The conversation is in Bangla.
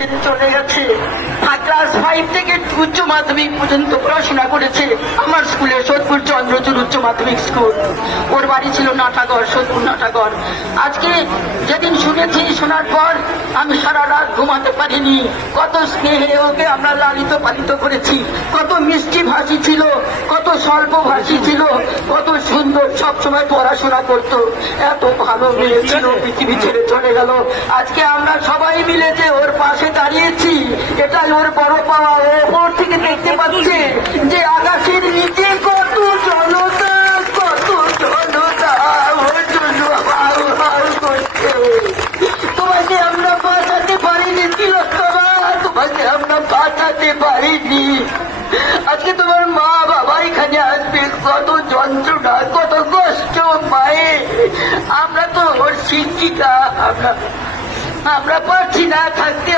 ছেড়ে চলে গেছে। ক্লাস 5 থেকে উচ্চ মাধ্যমিক পর্যন্ত পড়াশোনা করেছে আমার স্কুলে, সোদপুর চন্দ্রচূড় উচ্চ মাধ্যমিক স্কুল। ওর বাড়ি ছিল নাটাগড়, সোদপুর নাটাগড়। আজকে যেদিন শুনেছি, শোনার পর আমি সারা রাত ঘুমাতে পারিনি। কত স্নেহে ওকে আমরা লালিত পালিত করেছি, কত মিষ্টি ভাষী ছিল, কত স্বল্প ভাষী ছিল, কত সুন্দর, সবসময় পড়াশোনা করতো। এত ভালো মেয়ে ছিল, পৃথিবী ছেড়ে চলে গেল। আজকে আমরা সবাই মিলে যে ওর পাশে দাঁড়িয়েছি, এটাই ওর বড় পাওয়া। ওপর থেকে দেখতে পাচ্ছে যে আকাশের নিচে কত জনতা, কত জনতা ওর জন্য হাউ হাউ করছে। তোমাকে আমরা বাঁচাতে পারিনি, তিলোত্তমা, তোমাকে আমরা বাঁচাতে পারিনি। আজকে তোমার মা বাবা এখানে আসবে, কত যন্ত্রণা, কত কষ্ট মায়ের। আমরা তো ওর শিক্ষিকা, আমরা পারছি না থাকতে।